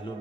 घालून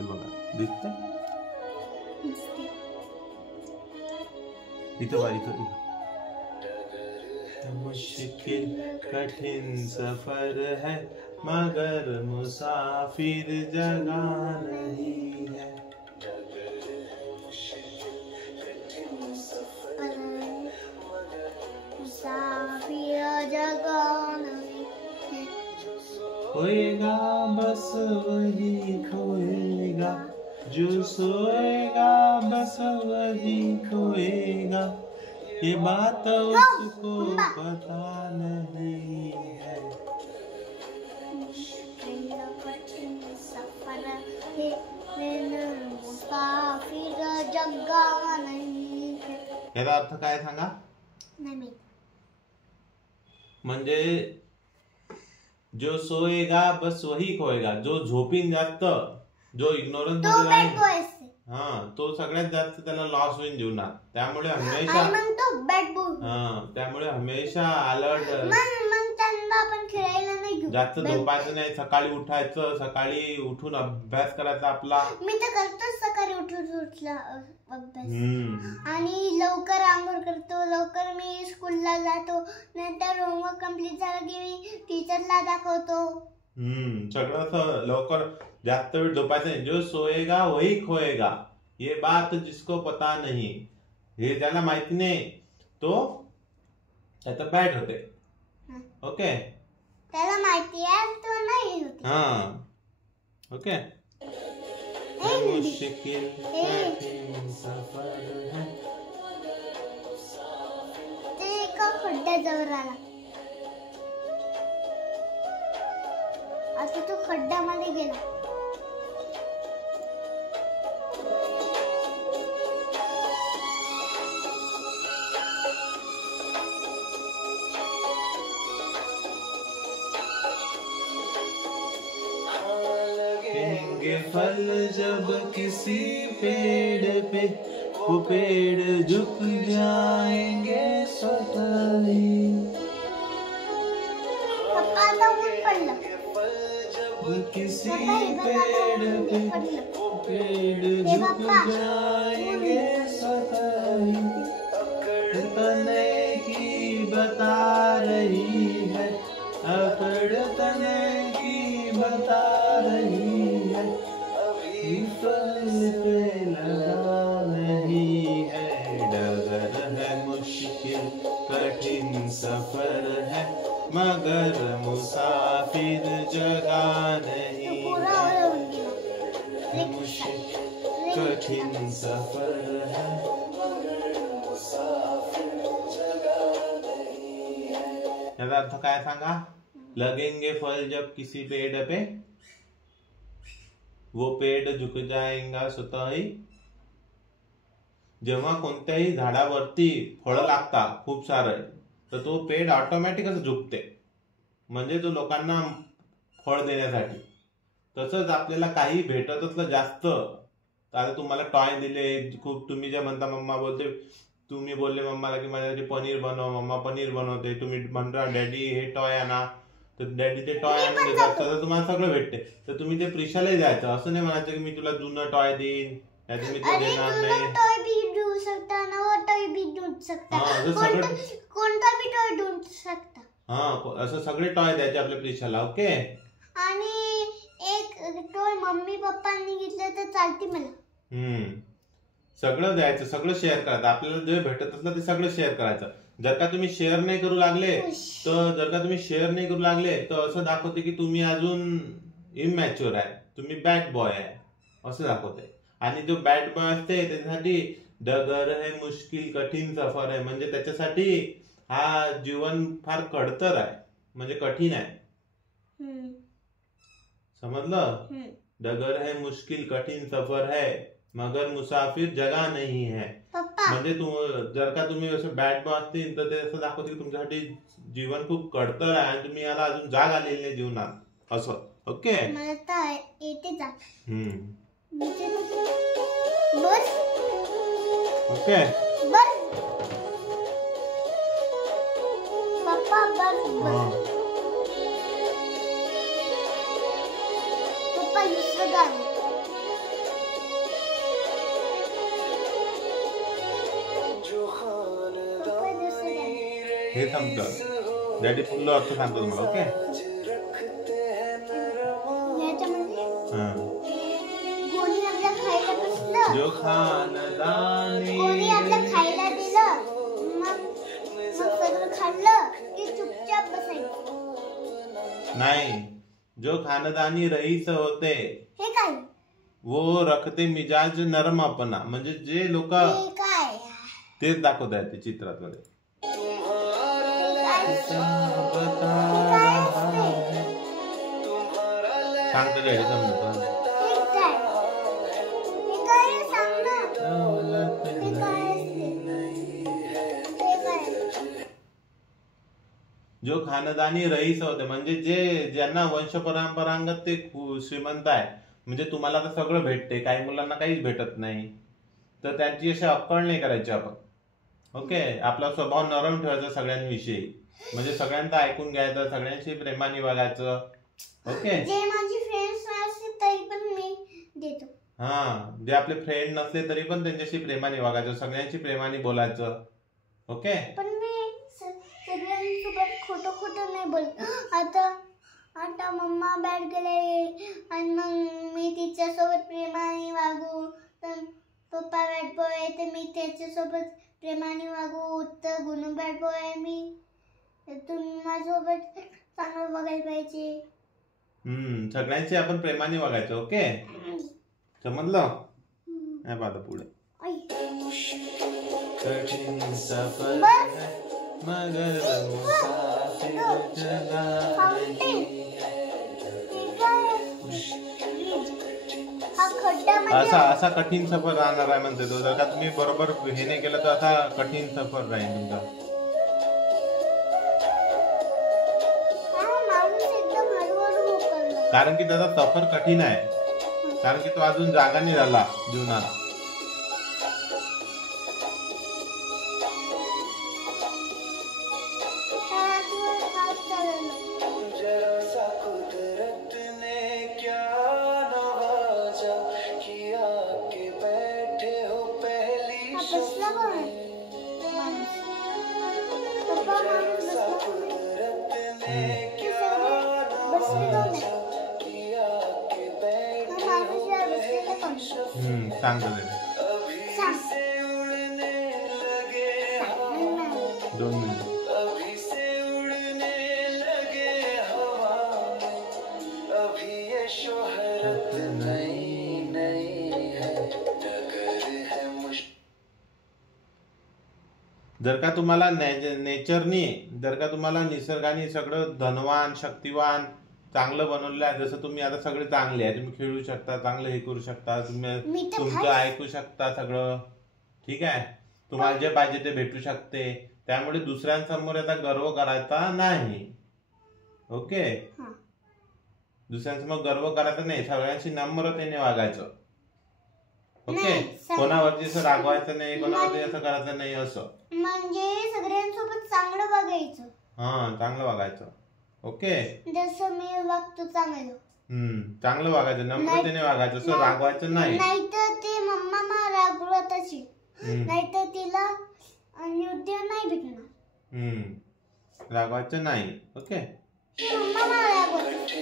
बघा दिसतंय इथं बा इथं मुश्किल कठिन सफर है मगर मुसाफिर जगह नहीं है। मुसाफिर जगह नहीं है। खोएगा बस वही खोएगा, जो सोएगा बस वही खोएगा, ये बात उसको पता नहीं है। सफर है मुसाफिर जगह नहीं है। याचा अर्थ काय सांगा? नाही म्हणजे जो सोएगा बस वही खोएगा, जो झोपीन जास्त, जो इग्नोरन्स मध्ये राहील, हा तो सगळ्यात जास्त त्याला लॉस होईल जीवनात। त्यामुळे हमेशा त्यामुळे हमेशा अलर्ट, आपण खेळायला नाही घेऊ, जास्त झोपायचं नाही, सकाळी उठायचं, सकाळी उठून अभ्यास करायचा आपला। मी तर करतोच सकाळी उठून अभ्यास, आणि लवकर आंघोळ करतो, लवकर मी स्कूलला जातो, नंतर होमवर्क कंप्लीट झाला की मी टीचरला दाखवतो। सगळं लवकर, जास्त वेळ झोपायचं नाही। जो सोएगा वही खोएगा, ये बात जिसको पता नहीं, हे ज्याला माहिती नाही तो त्याचं बॅड होते। ओके, त्याला माहिती आहे तो नाही होते। हा ओके। मुश्किल कठिन सफर है, ते एका खड्ड्याजवळ आला, आता तो खड्ड्यामध्ये गेला। फल जब किसी पेड़ पे, वो पेड़ झुक जाएंगे स्वतः ही। किसी पेड़ पे वो पेड़ झुक जाएंगे स्वतः ही। तने की बता रही है, तने की बता रही है, फल पे लगा नहीं है। डगर है मुश्किल कठिन सफर है मगर मुसाफिर जगह नहीं है। मुश्किल कठिन सफर है मगर मुसाफिर जगह नहीं है। याचा अर्थ काय सांगा? लगेंगे फल जब किसी पेड़ पे, वो पेड़ झुक जाएगा स्वतः ही। जेव्हा कोणत्याही झाडावरती फळं लागतात खूप सारे, तर तो पेड़ ऑटोमॅटिकच झुकते, म्हणजे तो लोकांना फळ देण्यासाठी। तसंच आपल्याला काही भेटत असलं जास्त, आता तुम्हाला टॉय दिले खूप, तुम्ही जे म्हणता मम्मा बोलते, तुम्ही बोलले मम्माला की माझ्यासाठी पनीर बनव, मम्मा पनीर बनवते, तुम्ही म्हणता डॅडी हे टॉय आणा, तर डॅडी ते टॉय आणून देतात, तर तुम्हाला सगळं भेटते, तर तुम्ही ते प्रिशाला द्यायचं। असं नाही म्हणायचं की मी तुला जुनं टॉय देईन, नाहीतर मी ते देणार नाही। टॉय भी देऊ शकता, नवा टॉय भी देऊ शकता, कोणता भी टॉय देऊ शकता। हा, असं सगळे टॉय द्यायचे आपल्या प्रिशाला। ओके, आणि एक टॉय मम्मी पप्पांनी घेतलं तर चालते मला। सगळं द्यायचं, सगळं शेअर करायचं, आपल्याला जे भेटत असलं ते सगळं शेअर करायचं। जर का तुम्ही शेअर नाही करू लागले तर असं दाखवते की तुम्ही अजून इमॅच्युअर आहे, तुम्ही बॅड बॉय आहे असं दाखवते। आणि जो बॅड बॉय असते त्याच्यासाठी डगर है मुश्किल कठीण सफर आहे, म्हणजे त्याच्यासाठी हा जीवन फार खडतर आहे, म्हणजे कठीण आहे। समजलं? डगर है मुश्किल कठीण सफर है मगर मुसाफिर जगह नहीं है, म्हणजे जर का तुम्ही असं बॅड बॉय असतील तर ते असं दाखवते की तुमच्यासाठी जीवन खूप खडतर आहे आणि तुम्ही याला अजून जाग आलेली नाही जीवनात असं। ओके, मला तर येते जा। ओके, पप्पा बस पप्पा दुसरं गाणं पप्पा दुसरं गाणं हे संपलं. डॅडी फुल्ल अर्थ सांगतो तुम्हाला. ओके. याच्यामध्ये हा. कोणी आपल्या खायला बसलं, जो खानदानी कोणी आपल्या खायला दिलं, मग सगळं खाल्लं की चुपचाप बसायचं. नाही, जो खानदानी रईस होते हे काय वो रखते मिजाज नरम अपना. म्हणजे जे लोक हे काय तेच दाखवत आहेत ते चित्रात मध्ये. सांगतो डॅडी समजत. हे काय हे काय सांग ना. हे काय हे काय जो खानदानी रईस होते म्हणजे जे ज्यांना वंश परंपरागत ते श्रीमंत आहे. म्हणजे तुम्हाला तर सगळं भेटते, काही मुलांना काहीच भेटत नाही, तर त्यांची अशी अक्कल नाही करायची आपण. ओके. आपला स्वभाव नरम ठेवायचा सगळ्यांविषयी. म्हणजे सगळ्यांचं ऐकून घ्यायचं, सगळ्यांशी प्रेमाने वागायचं. ओके. जे माझे फ्रेंड्स असतील तरी पण मी देतो. हा, जे आपले फ्रेंड नसले तरी पण त्यांच्याशी प्रेमाने वागायचं, सगळ्यांशी प्रेमाने बोलायचं. ओके. पण मी सगळ्यांसोबत खोटं खोटं नाही बोलत. आता मम्मा बॅट गेले आणि मग मी तिच्यासोबत प्रेमाने वागू, तर पप्पा बॅट बॉय आहे तर मी त्याच्यासोबत प्रेमाने वागू, तर गुणू बॅट बॉय आहे मी, तुम्ही माझ्यासोबत चांगलं बघायला पाहिजे. सगळ्यांशी आपण प्रेमाने वागायचं. ओके. समजलं. नाही पाहता पुढे. आई. कठीण सफर बस. मगर मुसाफिर फाउंटेन. हे काय? हा खड्ड्यामध्ये असा कठीण सफर राहणार आहे म्हणते तो. जर का तुम्ही बरोबर हे नाही केलं तर असा कठीण सफर राहील तुमचा. हा माणूस एकदम हळूहळू मोकळला. कारण की त्याचा सफर कठीण आहे. कारण की तो अजून जागा नाही झाला जीवनात. सांगतो ते. 2 मिनिट. जर का तुम्हाला नेचरनी, जर का तुम्हाला निसर्गाने सगळं धनवान, शक्तिवान, चांगलं बनवलं आहे. जसं तुम्ही आता सगळे चांगले आहे, तुम्ही खेळू शकता, चांगलं हे करू शकता, तुम्ही तुमचं ऐकू शकता सगळं. ठीक आहे. तुम्हाला जे पाहिजे ते भेटू शकते. त्यामुळे दुसऱ्यांसमोर याचा गर्व करायचा नाही. ओके. दुसऱ्यांसमोर गर्व करायचा नाही, सगळ्यांशी नम्रतेने वागायचं. ओके. कोणावरती असं रागवायचं नाही, कोणावरती असं करायचं नाही. असं म्हणजे सगळ्यांसोबत चांगलं वागायचं. हा, चांगलं वागायचं. ओके. जसं मी वागतो चांगलं. चांगलं वागायचं, नम्रतेने वागायचं, असं रागवायचं नाही. नाहीतर ते मम्मा मला रागवत असेल, नाहीतर तिला युद्ध नाही भेटणार. रागवायचं नाही. ओके. मम्मा मला रागवत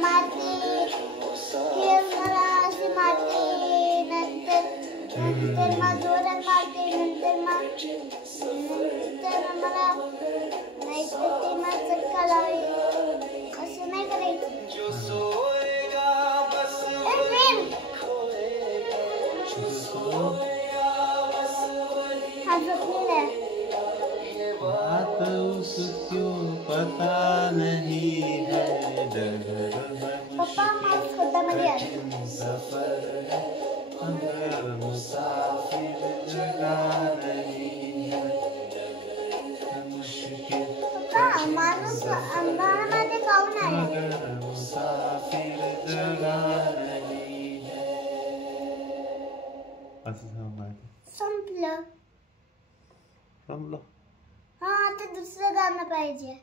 मारते, मला असे मारते, नंतर मला जोरात मारते, नंतर मला नाहीतर ते मला चटका लावेल. असं नाही करायचं. हा झोपलेला आहे. बात उसको पता नहीं है, पप्पा माउस खोटामध्ये आहे. मुसाफिर जगा रही है. पप्पा माणूस अंधारामध्ये काऊन आहे? मुसाफिर जगा रही है. असं सांगायचं. संपलं. संपलं. हा आता दुसरं गाणं पाहिजे.